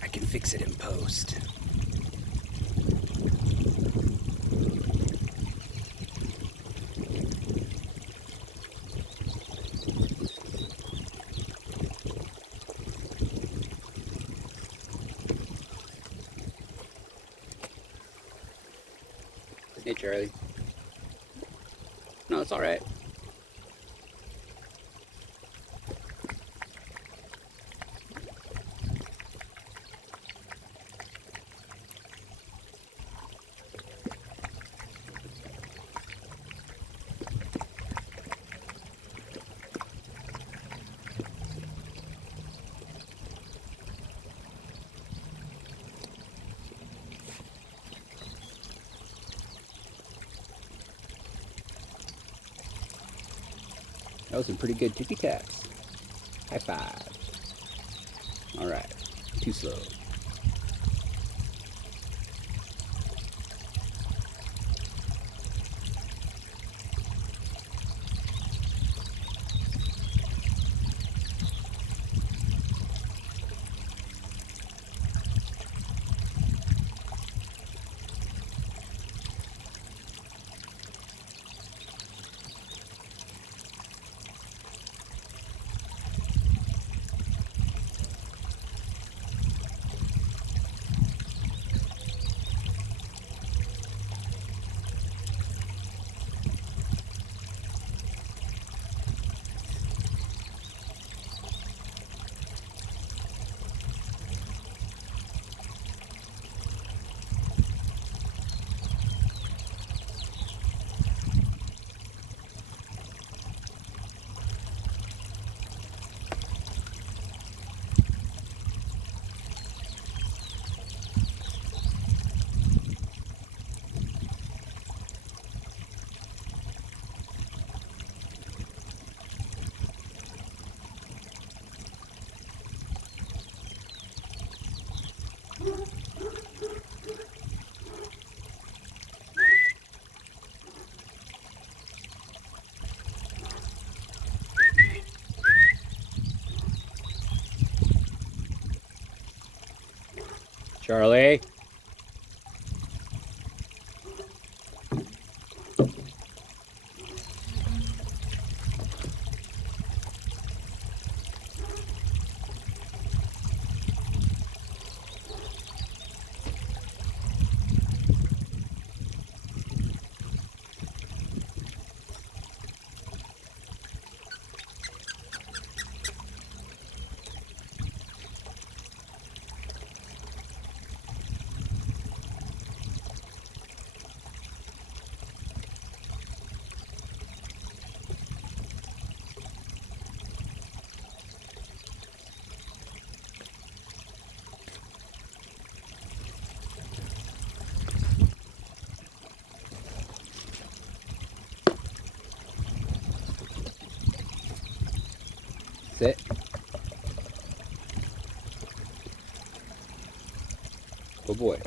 I can fix it in post. Hey, Charlie. No, it's all right. That was some pretty good tippy taps. High five. All right, too slow. Charlie? Sit. Oh boy.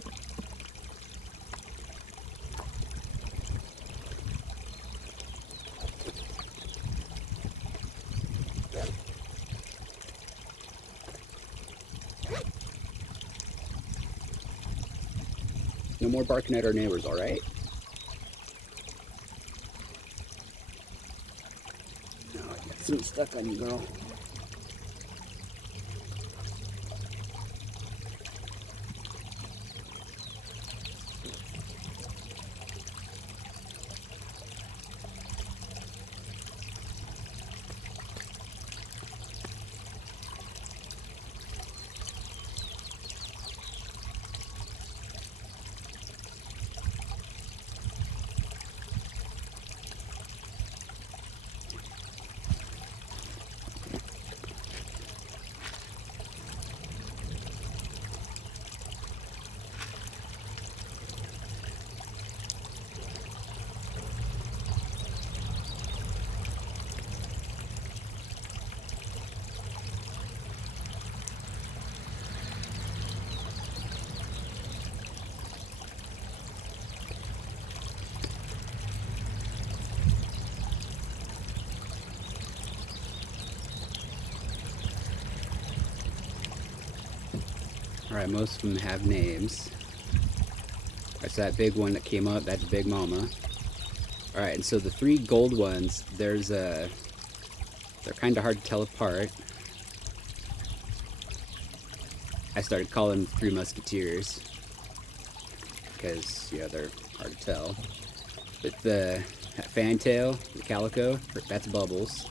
No more barking at our neighbors, all right? No, I got something stuck on you, girl. Alright, most of them have names. That's that big one that came up, that's Big Mama. Alright, and so the 3 gold ones, they're kind of hard to tell apart. I started calling them 3 Musketeers because, yeah, they're hard to tell. But that fantail, the calico, that's Bubbles.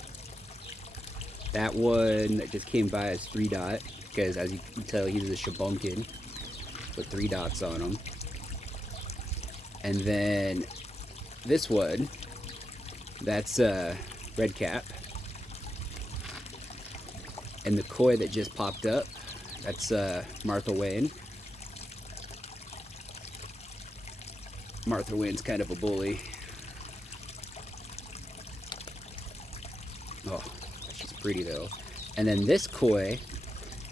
That one that just came by is 3 Dot, because as you can tell, he's a Shabunkin with 3 dots on him. And then this one, that's Red Cap. And the koi that just popped up, that's Martha Wayne. Martha Wayne's kind of a bully. Oh, she's pretty though. And then this koi,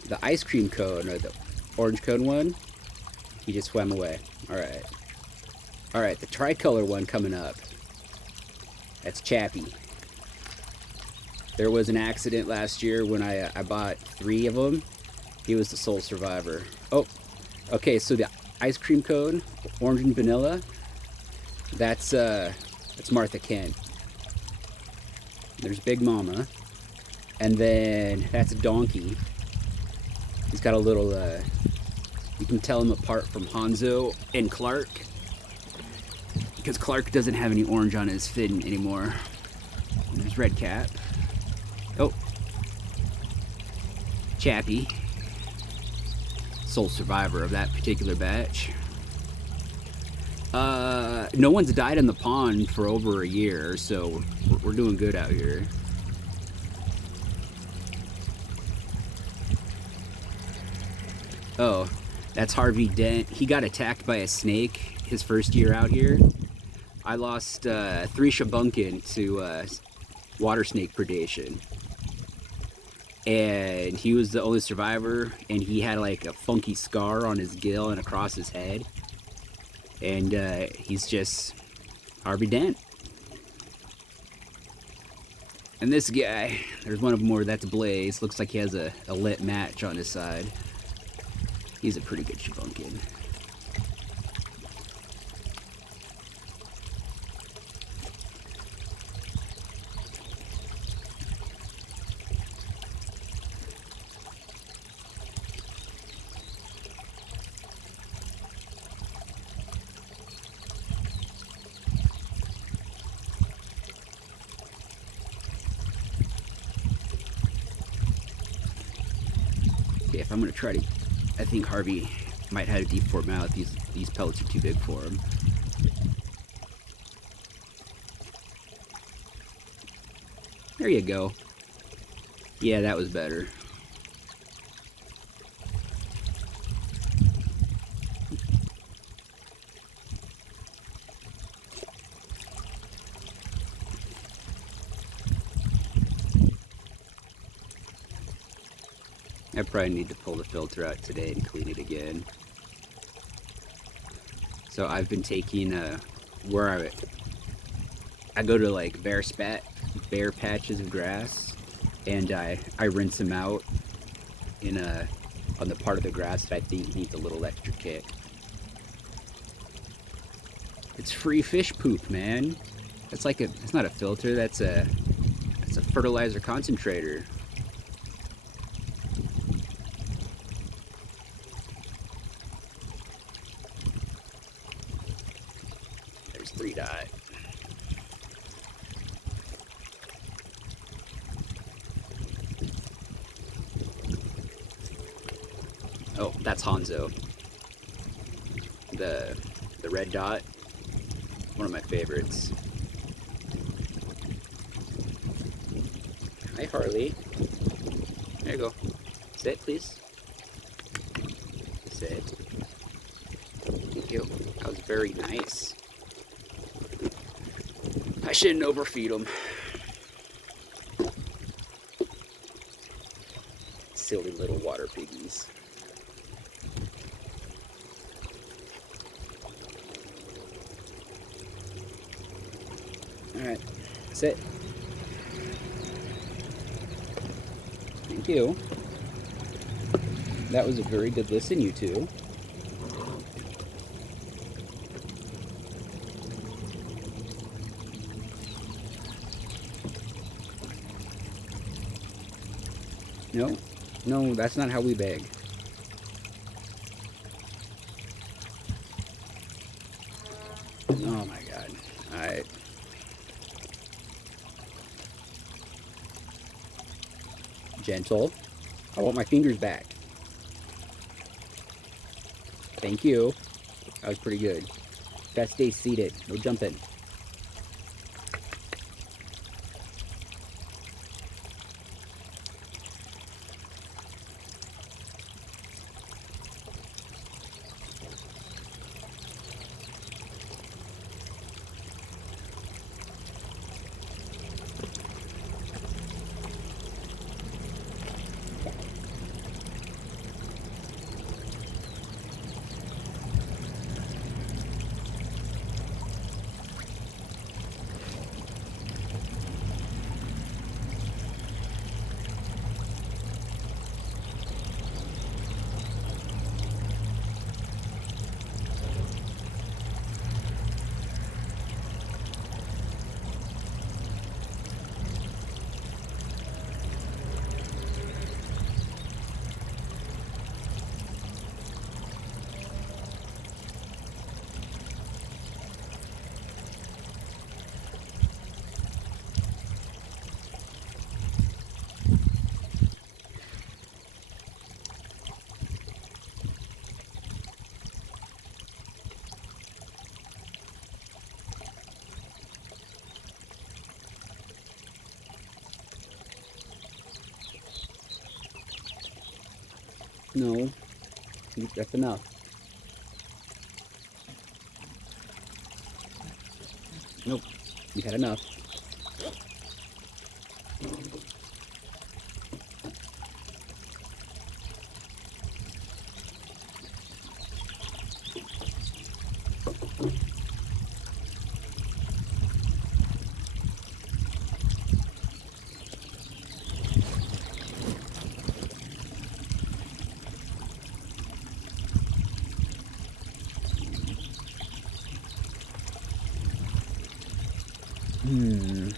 the ice cream cone, or the orange cone one, he just swam away. Alright. Alright, the tricolor one coming up. That's Chappie. There was an accident last year when I bought 3 of them. He was the sole survivor. Oh, okay, so the ice cream cone, orange and vanilla, that's Martha Kent. There's Big Mama. And then that's a donkey. He's got a little, you can tell him apart from Hanzo and Clark, because Clark doesn't have any orange on his fin anymore. And there's Red Cap. Oh, Chappie, sole survivor of that particular batch. No one's died in the pond for over a year, so we're doing good out here. Oh, that's Harvey Dent. He got attacked by a snake his first year out here. I lost 3 Shabunkin to water snake predation. And he was the only survivor, and he had like a funky scar on his gill and across his head. And he's just Harvey Dent. And this guy, there's one of them more, that's Blaze. Looks like he has a lit match on his side. He's a pretty good Shabunkin. Okay, if I'm gonna try to, I think Harvey might have a deep 4 mouth. These pellets are too big for him. There you go. Yeah, that was better. I probably need to pull the filter out today and clean it again. So I've been taking where I go to like bare patches of grass, and I rinse them out in on the part of the grass that I think needs a little extra kick. It's free fish poop, man. It's like it's not a filter. That's a fertilizer concentrator. There's 3 Dot. Oh, that's Hanzo. The Red Dot. One of my favorites. Hi, Harley. There you go. Sit, please. Sit. Thank you. That was very nice. I shouldn't overfeed them. Silly little water piggies. Alright, sit. Thank you. That was a very good listen, you two. No, no, that's not how we beg. Oh my god. Alright. Gentle. I want my fingers back. Thank you. That was pretty good. Gotta stay seated. No jumping. No, that's enough. Nope, you had enough. Hmm.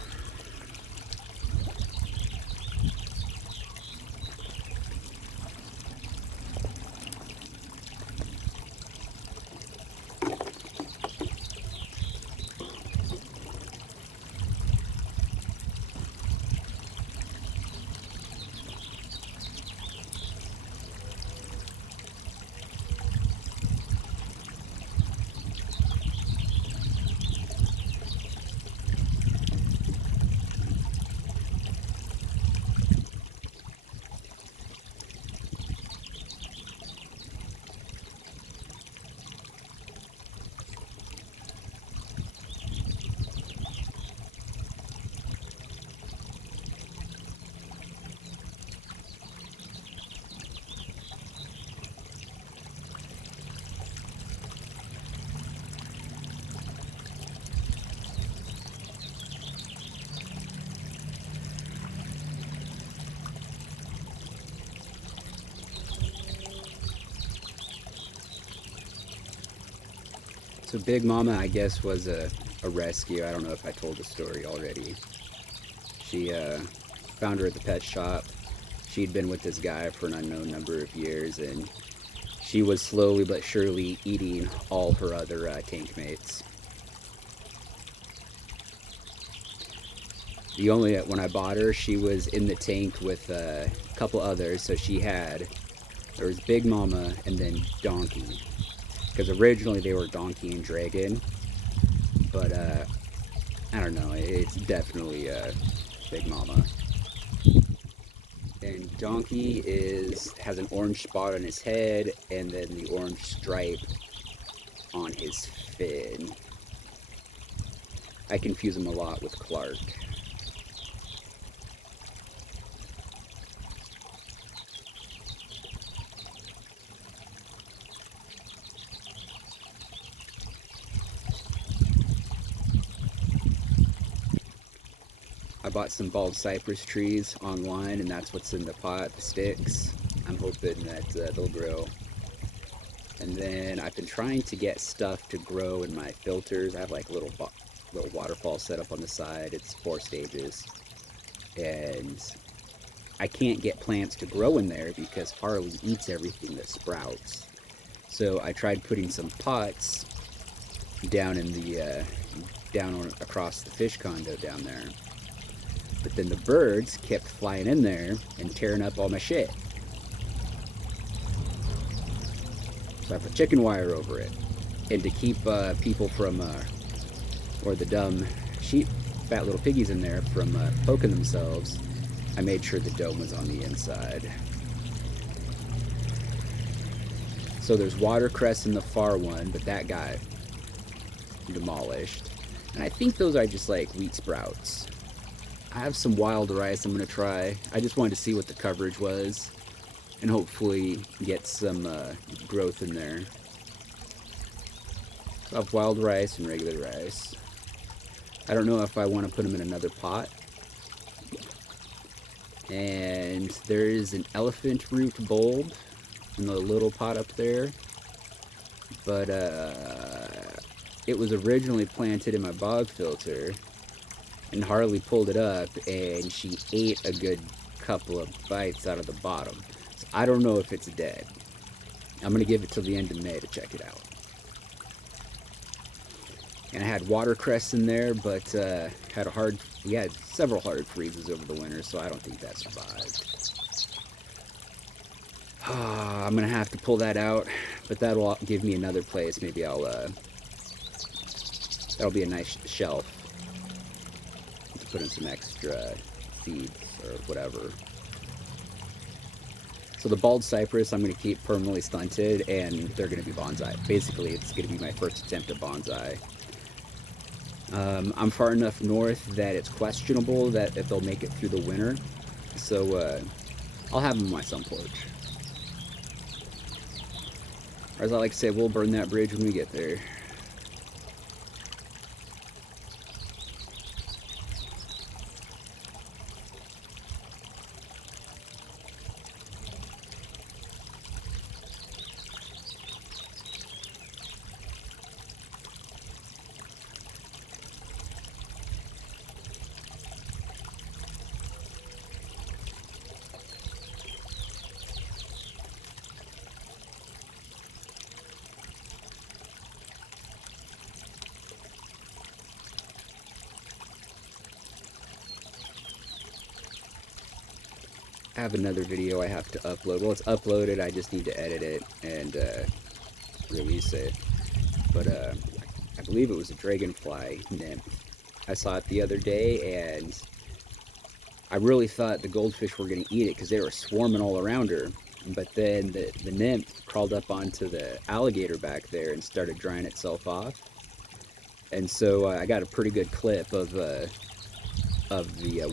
So Big Mama, I guess, was a rescue. I don't know if I told the story already. She found her at the pet shop. She'd been with this guy for an unknown number of years, and she was slowly but surely eating all her other tank mates. The only when I bought her, she was in the tank with a couple others. So there was Big Mama and then Donkey, because originally they were Donkey and Dragon, but I don't know. It's definitely Big Mama. And Donkey has an orange spot on his head, and then the orange stripe on his fin. I confuse him a lot with Clark. I bought some bald cypress trees online, and that's what's in the pot, the sticks. I'm hoping that they'll grow. And then I've been trying to get stuff to grow in my filters. I have like a little waterfall set up on the side. It's 4 stages. And I can't get plants to grow in there because Harley eats everything that sprouts. So I tried putting some pots down in the across the fish condo down there. But then the birds kept flying in there and tearing up all my shit. So I put chicken wire over it. And to keep people from, or the dumb sheep, fat little piggies in there from poking themselves, I made sure the dome was on the inside. So there's watercress in the far one, but that got demolished. And I think those are just like wheat sprouts. I have some wild rice I'm going to try. I just wanted to see what the coverage was and hopefully get some growth in there. So I have wild rice and regular rice. I don't know if I want to put them in another pot. And there is an elephant root bulb in the little pot up there. But it was originally planted in my bog filter. And Harley pulled it up and she ate a good couple of bites out of the bottom. So I don't know if it's dead. I'm going to give it till the end of May to check it out. And I had watercress in there, but we had several hard freezes over the winter, so I don't think that survived. I'm going to have to pull that out, but that'll give me another place. Maybe that'll be a nice shelf to put in some extra seeds or whatever. So the bald cypress I'm going to keep permanently stunted, and they're going to be bonsai. Basically, it's going to be my first attempt at bonsai. I'm far enough north that it's questionable that if they'll make it through the winter. So I'll have them on my sun porch. Or as I like to say, we'll burn that bridge when we get there. I have another video I have to upload. Well, it's uploaded, I just need to edit it and release it. But I believe it was a dragonfly nymph. I saw it the other day, and I really thought the goldfish were going to eat it because they were swarming all around her. But then the nymph crawled up onto the alligator back there and started drying itself off. And so I got a pretty good clip of the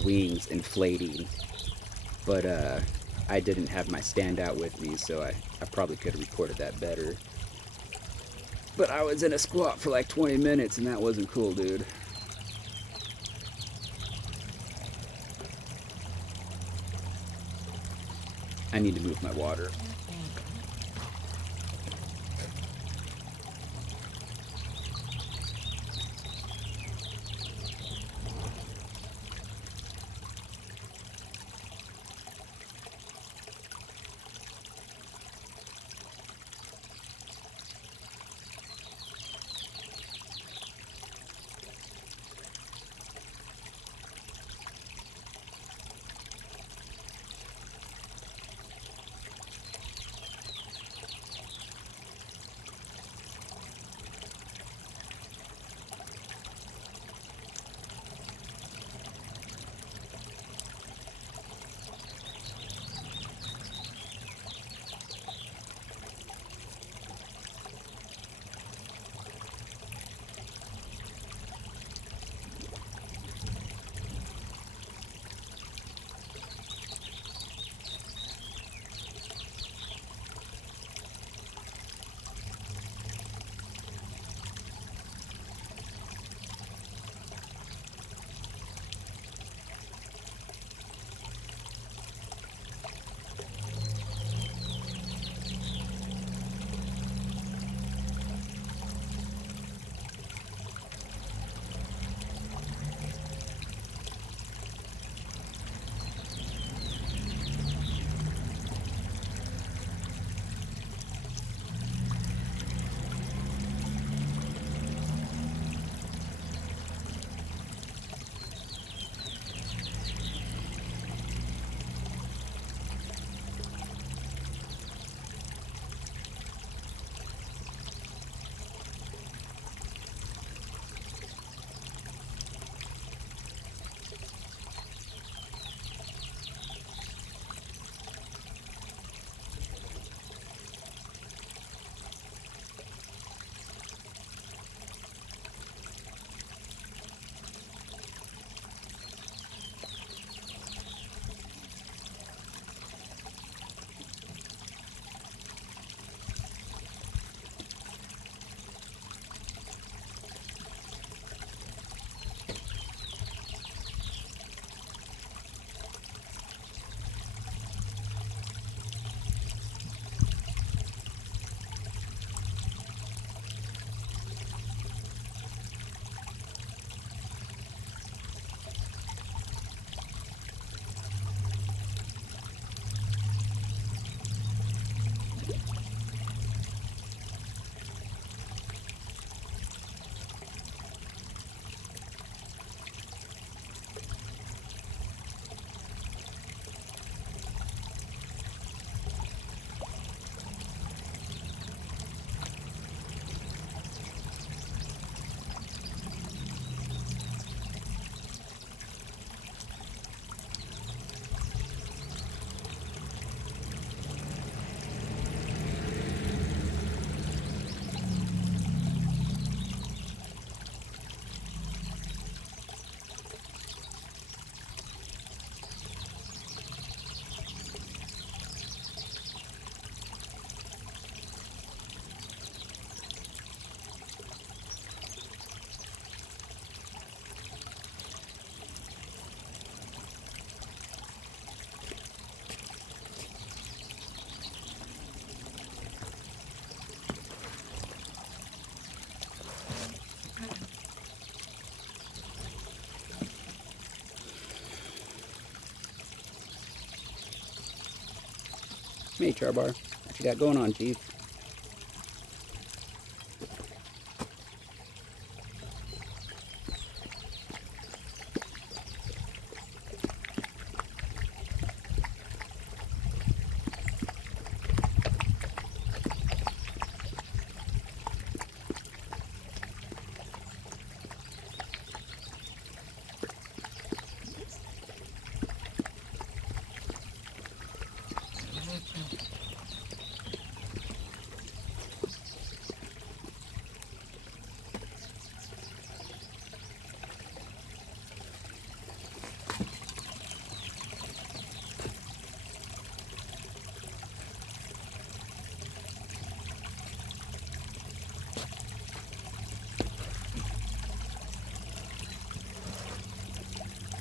wings inflating. But I didn't have my standout with me, so I probably could have recorded that better. But I was in a squat for like 20 minutes, and that wasn't cool, dude. I need to move my water. Hey, Charbar. What you got going on, Chief?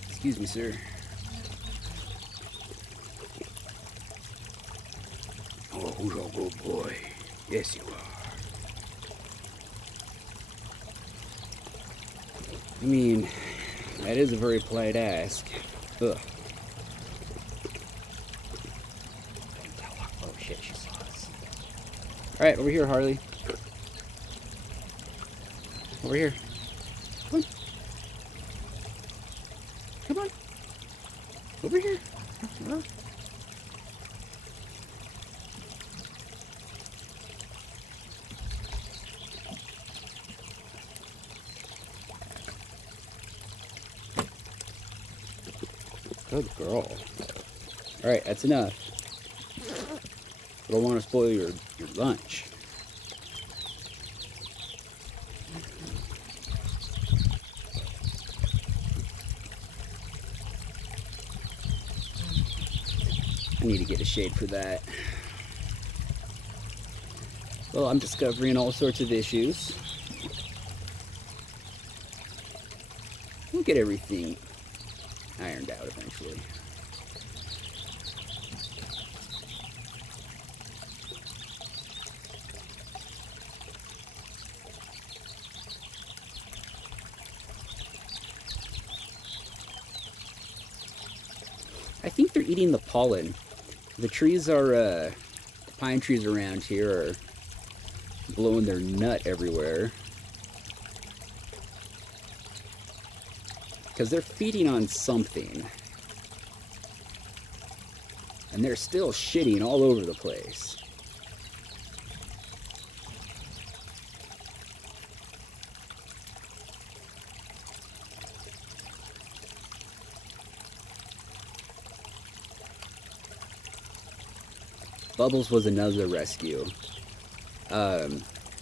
Excuse me, sir. Oh, who's a good boy? Yes, you are. I mean, that is a very polite ask. Ugh. Oh shit, she saw us. Alright, over here, Harley. Over here. Come on. Come on. Over here. Oh. Good girl. Alright, that's enough. I don't want to spoil your lunch. I need to get a shade for that. Well, I'm discovering all sorts of issues. We'll get everything ironed out eventually. I think they're eating the pollen. The trees are, the pine trees around here are blowing their nut everywhere. Because they're feeding on something. And they're still shitting all over the place. Bubbles was another rescue.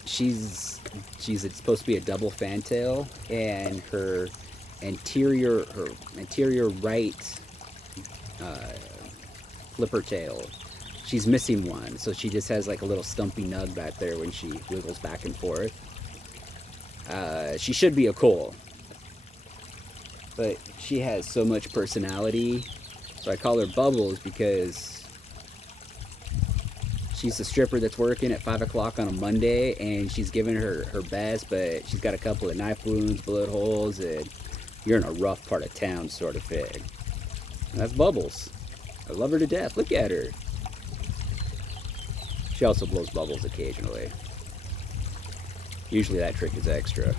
She's supposed to be a double fantail, and her anterior right flipper tail, she's missing one, so she just has like a little stumpy nug back there when she wiggles back and forth. She should be a coal, but she has so much personality, so I call her Bubbles because she's a stripper that's working at 5 o'clock on a Monday, and she's giving her best, but she's got a couple of knife wounds, bullet holes, and you're in a rough part of town sort of thing. And that's Bubbles. I love her to death. Look at her. She also blows bubbles occasionally. Usually that trick is extra.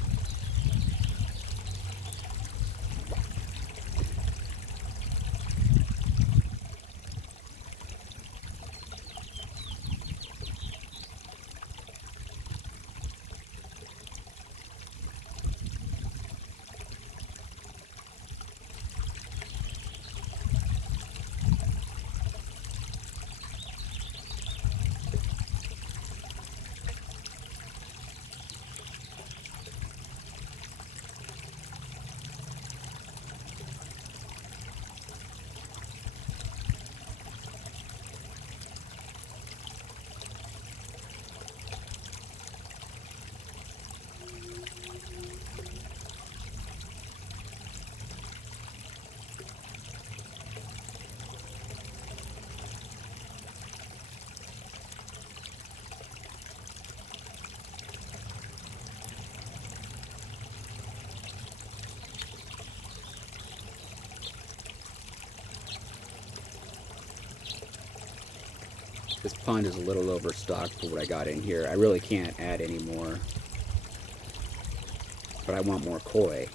This pond is a little overstocked for what I got in here. I really can't add any more. But I want more koi.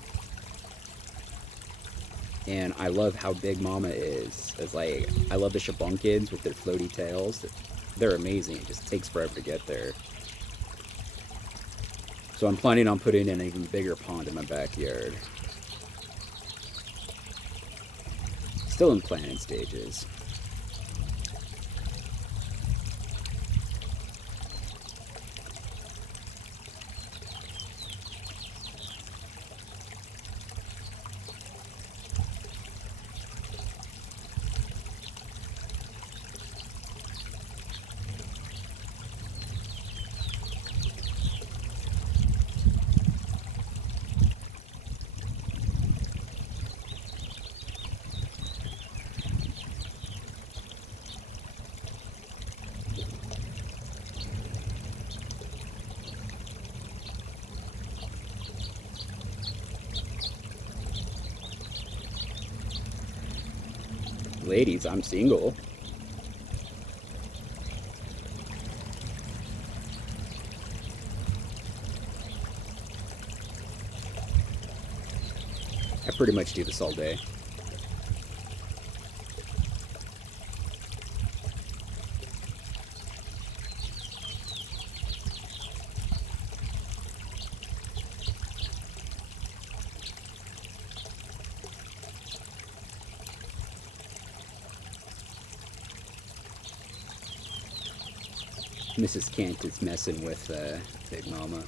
And I love how big Mama is. It's like, I love the shabunkins with their floaty tails. They're amazing. It just takes forever to get there. So I'm planning on putting in an even bigger pond in my backyard. Still in planning stages. Ladies, I'm single. I pretty much do this all day. Mrs. Kent is messing with Big Mama.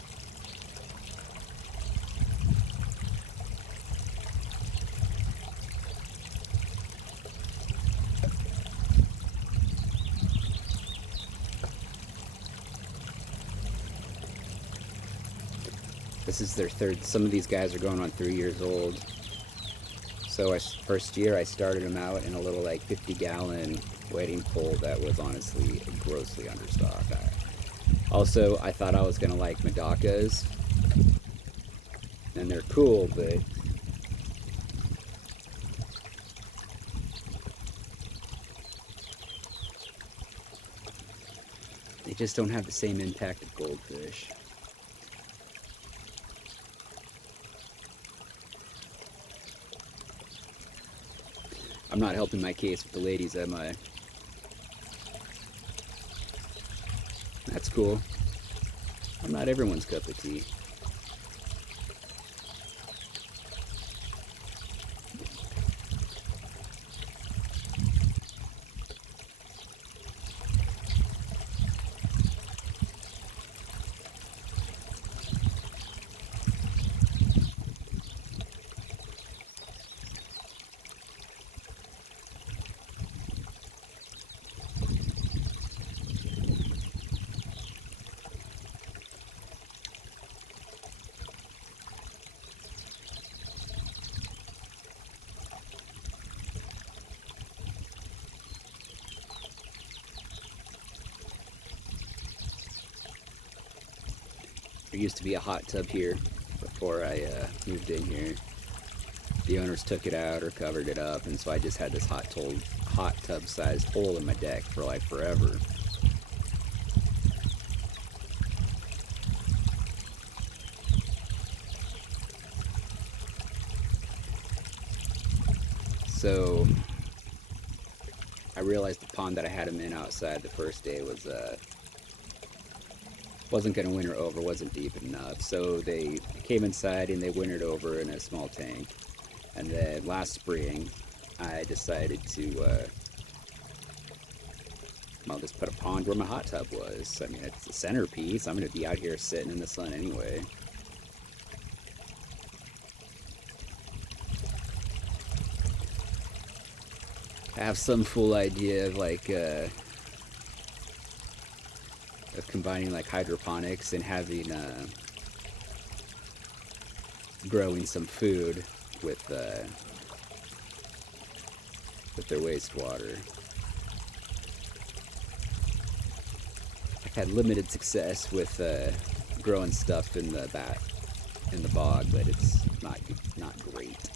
This is their third. Some of these guys are going on 3 years old. So first year I started them out in a little like 50-gallon wading pool that was honestly grossly understocked. Also, I thought I was gonna like Medakas, and they're cool, but they just don't have the same impact of goldfish. I'm not helping my case with the ladies, am I? That's cool. I'm not everyone's cup of tea. There used to be a hot tub here before I moved in here. The owners took it out or covered it up, and so I just had this hot tub sized hole in my deck for like forever. So I realized the pond that I had them in outside the first day wasn't going to winter over, wasn't deep enough. So they came inside and they wintered over in a small tank. And then last spring, I decided to, well, just put a pond where my hot tub was. I mean, it's the centerpiece. I'm going to be out here sitting in the sun anyway. I have some full idea of like, of combining like hydroponics and having growing some food with their wastewater. I've had limited success with growing stuff in the bog, but it's not great.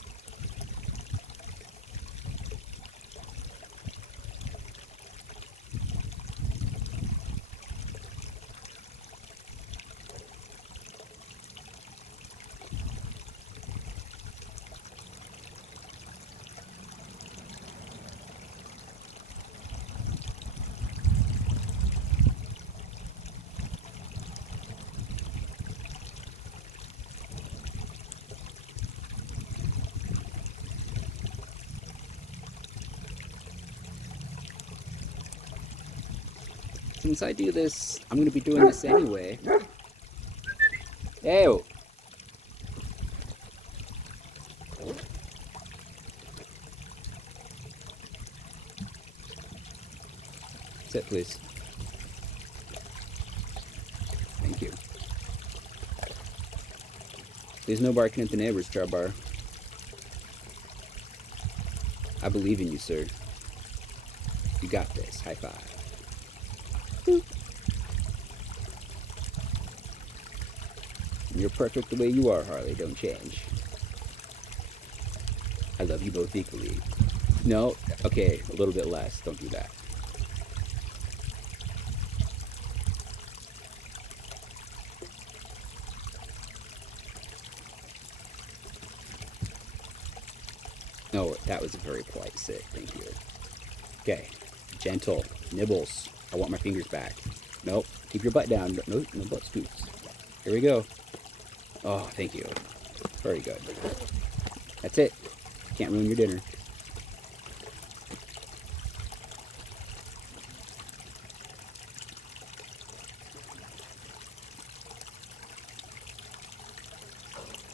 since I do this, I'm gonna be doing this anyway. Ew. Sit, please. Thank you. There's no barking at the neighbors, Charbar. I believe in you, sir. You got this. High five. Boop. You're perfect the way you are, Harley. Don't change. I love you both equally. No? Okay, a little bit less. Don't do that. No, that was a very polite sit. Thank you. Okay. Gentle. Nibbles. I want my fingers back. Nope. Keep your butt down. No butt scoops. Here we go. Oh, thank you. Very good. That's it. Can't ruin your dinner.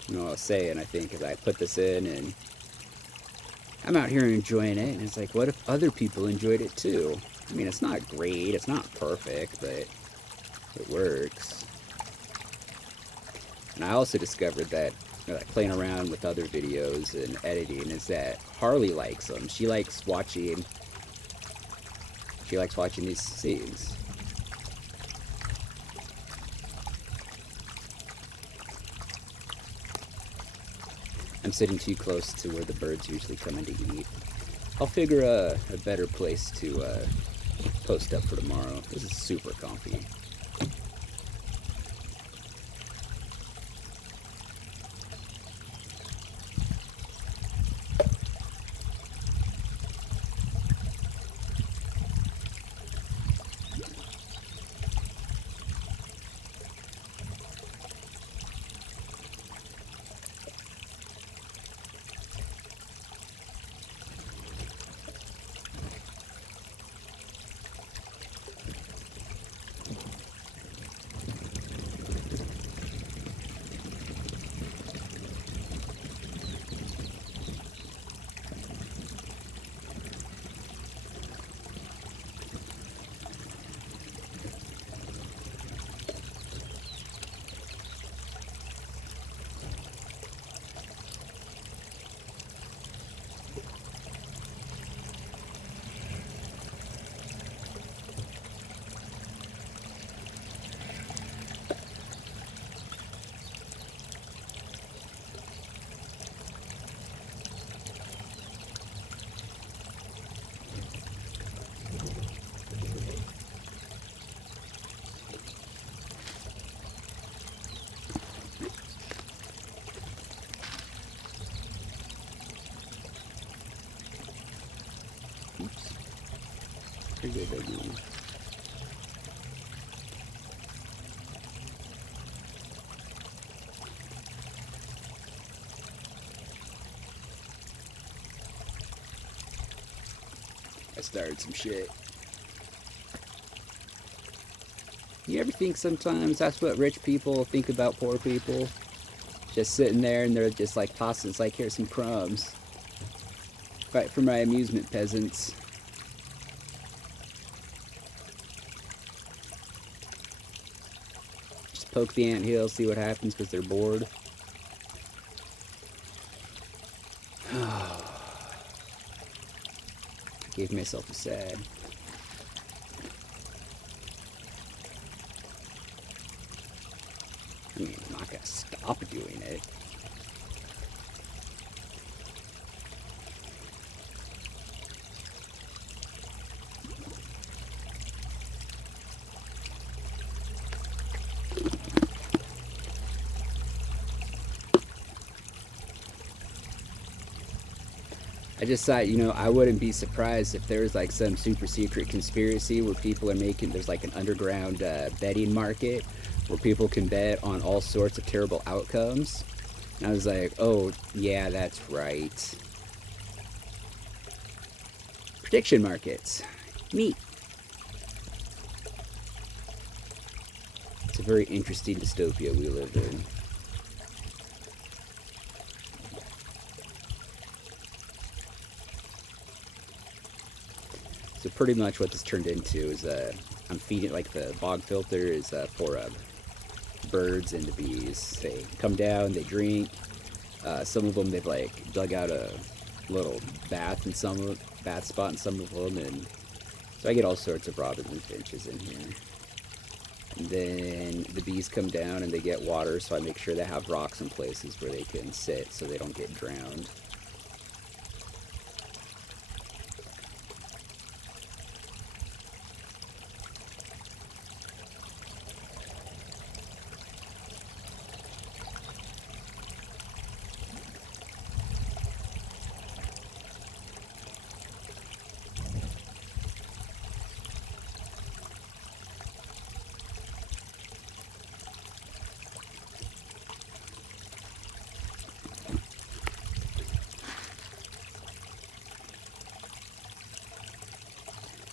You know what I was saying, I think, is I put this in and I'm out here enjoying it, and it's like, what if other people enjoyed it too? I mean, it's not great, it's not perfect, but it works. And I also discovered that, you know, like playing around with other videos and editing, is that Harley likes them. She likes watching these scenes. I'm sitting too close to where the birds usually come in to eat. I'll figure a better place to post up for tomorrow. This is super comfy. Pretty good, baby. I started some shit. You ever think sometimes that's what rich people think about poor people? Just sitting there and they're just like tossing, it's like, here's some crumbs. Fight for my amusement, peasants. Just poke the anthill, see what happens because they're bored. Gave myself a sad. I mean, I'm not gonna stop doing it. I just thought, you know, I wouldn't be surprised if there's like some super secret conspiracy where people are making, there's like an underground betting market where people can bet on all sorts of terrible outcomes. And I was like, oh, yeah, that's right. Prediction markets. Neat. a very interesting dystopia we live in. So pretty much what this turned into is I'm feeding, like the bog filter is for birds and the bees. They come down, they drink. Some of them, they've like dug out a little bath spot in some of them, and so I get all sorts of robins and finches in here. And then the bees come down and they get water, so I make sure they have rocks in places where they can sit so they don't get drowned.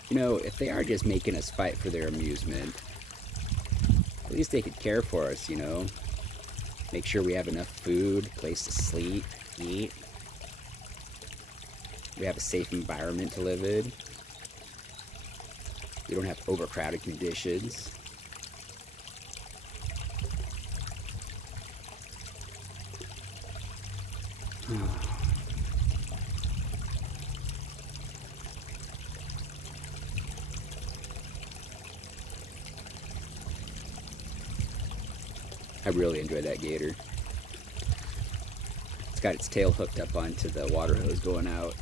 You know, if they are just making us fight for their amusement, at least they could care for us, you know? Make sure we have enough food, place to sleep, eat. We have a safe environment to live in. We don't have overcrowded conditions. I really enjoy that gator. It's got its tail hooked up onto the water hose going out.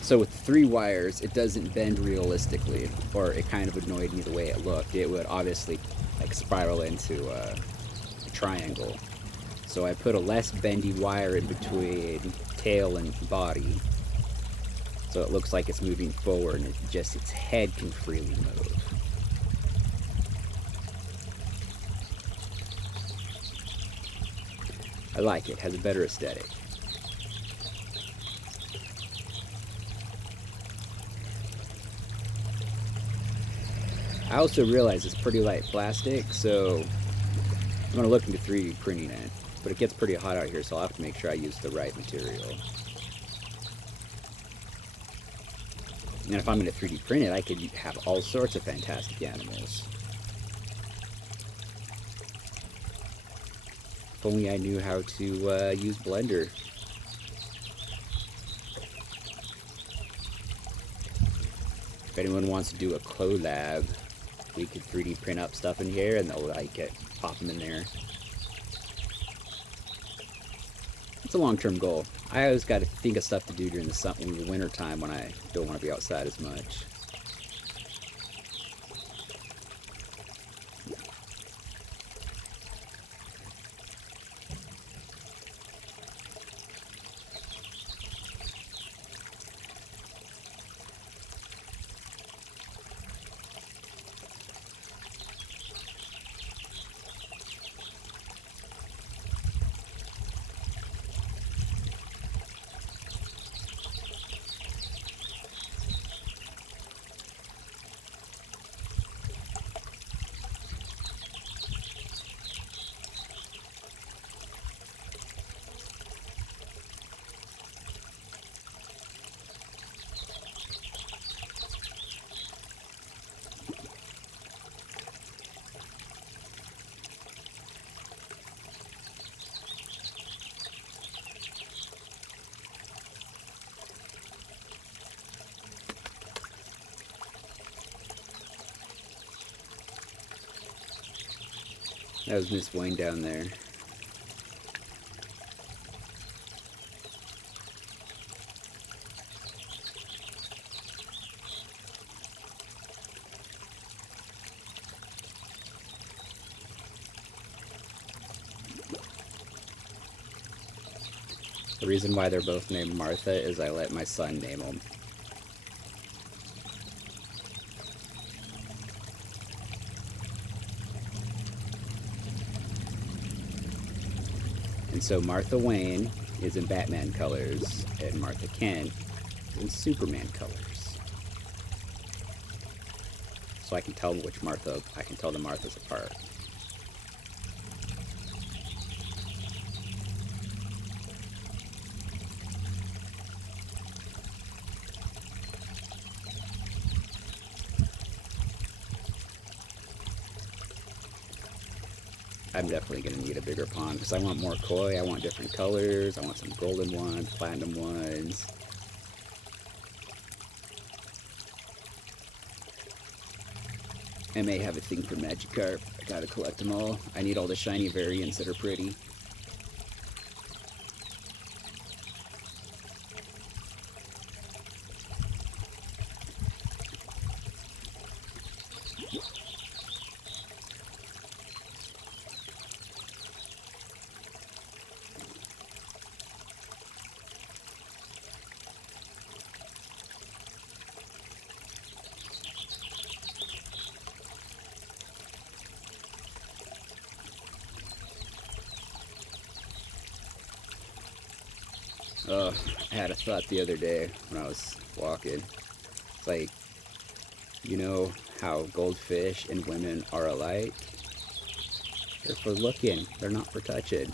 So with 3 wires, it doesn't bend realistically, or it kind of annoyed me the way it looked. It would obviously like spiral into a triangle. So I put a less bendy wire in between tail and body, so it looks like it's moving forward and just its head can freely move. I like it, has a better aesthetic. I also realize it's pretty light plastic, so I'm going to look into 3D printing it, but it gets pretty hot out here, so I'll have to make sure I use the right material. And if I'm going to 3D print it, I could have all sorts of fantastic animals. If only I knew how to use Blender. If anyone wants to do a collab, we could 3D print up stuff in here and they'll like it, pop them in there. It's a long-term goal. I always got to think of stuff to do during the winter time when I don't want to be outside as much. That was Miss Wayne down there. The reason why they're both named Martha is I let my son name them. And so Martha Wayne is in Batman colors, and Martha Kent in Superman colors. So I can tell which Martha, I can tell the Marthas apart. I'm definitely going to need a bigger pond because I want more koi. I want different colors. I want some golden ones, platinum ones. I may have a thing for Magikarp. I gotta collect them all. I need all the shiny variants that are pretty. I had a thought the other day when I was walking. It's like, you know how goldfish and women are alike? They're for looking, they're not for touching.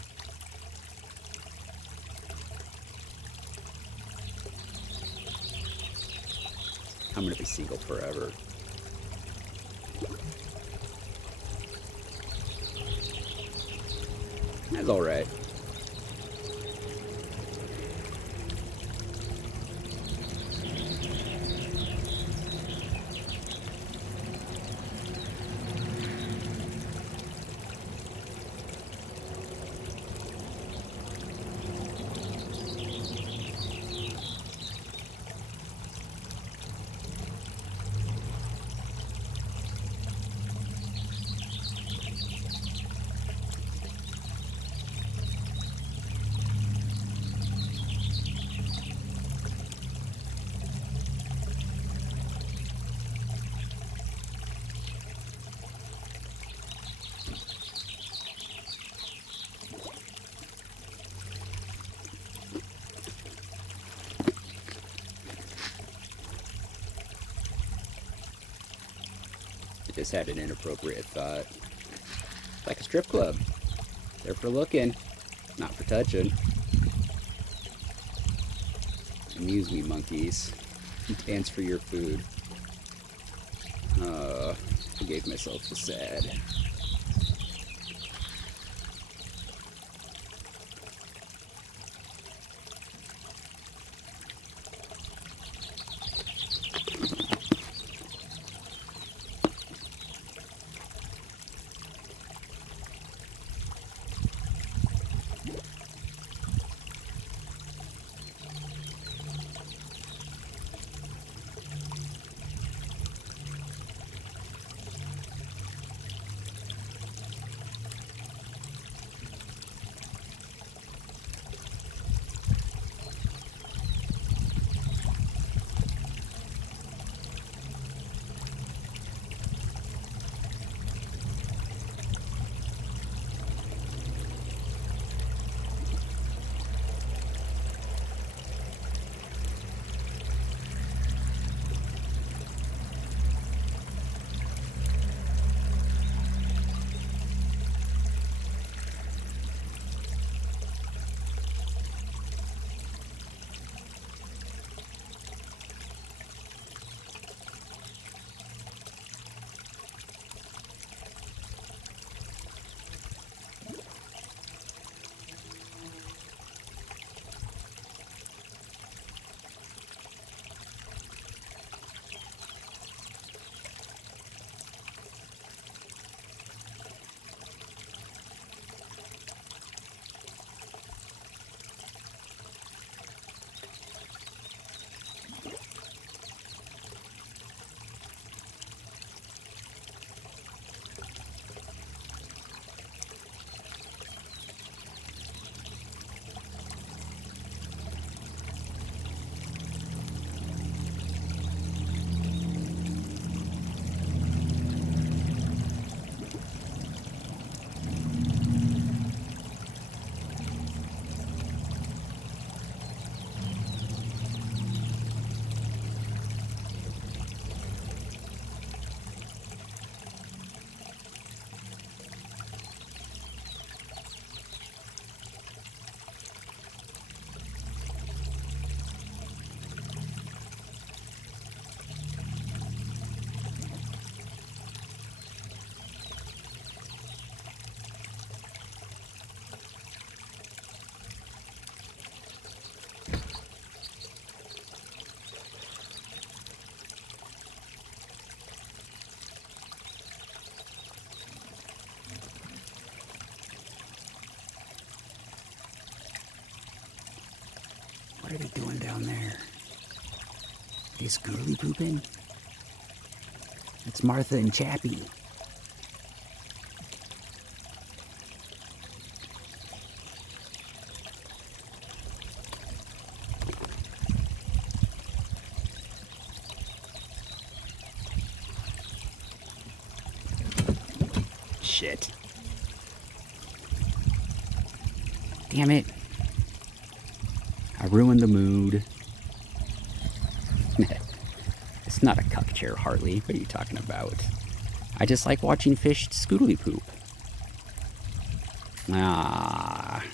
I'm gonna be single forever. That's alright. I just had an inappropriate thought. Like a strip club. They're for looking, not for touching. Amuse me, monkeys. Dance for your food. I gave myself the sad. What are they doing down there? Are they scoodly pooping? It's Martha and Chappie. Shit. Damn it. I ruined the mood. It's not a cuck chair, Hartley. What are you talking about? I just like watching fish scoodly poop. Ah,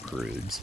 prudes.